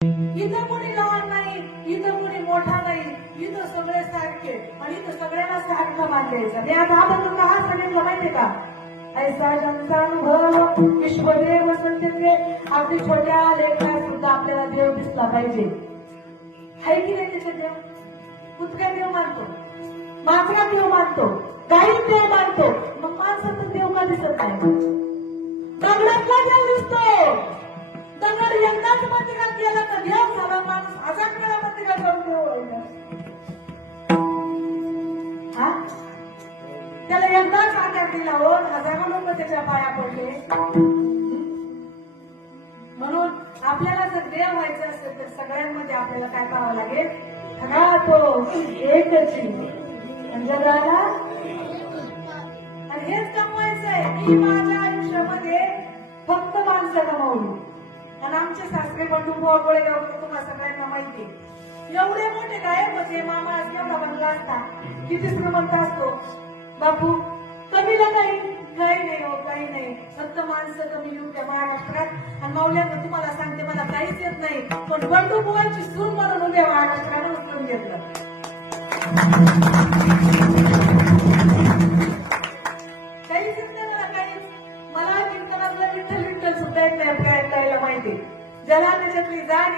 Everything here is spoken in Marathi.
इथं कोणी लहान नाही, इथं कोणी मोठा नाही, इथं सगळे सारखे आणि इथं सगळ्यांना सारखं मानल्याचं. मी आता आपण का सांगितलं माहितीये का? ऐसा जनसानुभव विश्वदेव संतते. अगदी छोट्या लेकरात सुद्धा आपल्याला देव दिसला पाहिजे. आहे की नाही त्याचे देव? कुठल्या देव मानतो? माणसा देव मानतो, काही देव मानतो, मग माणसाचा देव का दिसत नाही? दगडातला देव दिसतो. दगड एकदाच मंदिरात गेला तर देव झाला, माणूस हजार वेळा मंदिरात जाऊन देव व्हायला. त्याला एकदाच आकार दिला हो, हजारो लोक त्याच्या पाया पडले. म्हणून आपल्याला जर देव व्हायचं असेल तर सगळ्यांमध्ये आपल्याला काय करावं लागेल? खरा तो एकची जगाला आणि हेच कमवायचंय. मी माझ्या आयुष्यामध्ये फक्त माणसं कमावली. आणि आमचे सासरे बंडू गोळेगाव तुम्हाला सगळ्यांना माहिती, एवढे मोठे गायब होते. मामा आज एवढा बनला असता, किती श्रीमंत असतो. बापू कमीला काही काही नाही हो, काही नाही. फक्त माणसं कमी येऊन त्या महाराष्ट्रात. आणि मावल्यानं तुम्हाला सांगते, मला काहीच येत नाही, पण बंडू बुवांची सून म्हणून उद्या महाराष्ट्राने उचलून घेतलं. काहीच येत नाही मला, काहीच. मला कीर्तनातलं विठ्ठल विठ्ठल सुद्धा येत नाही, ऐकायला माहिती. ज्याला त्याच्यातली जाण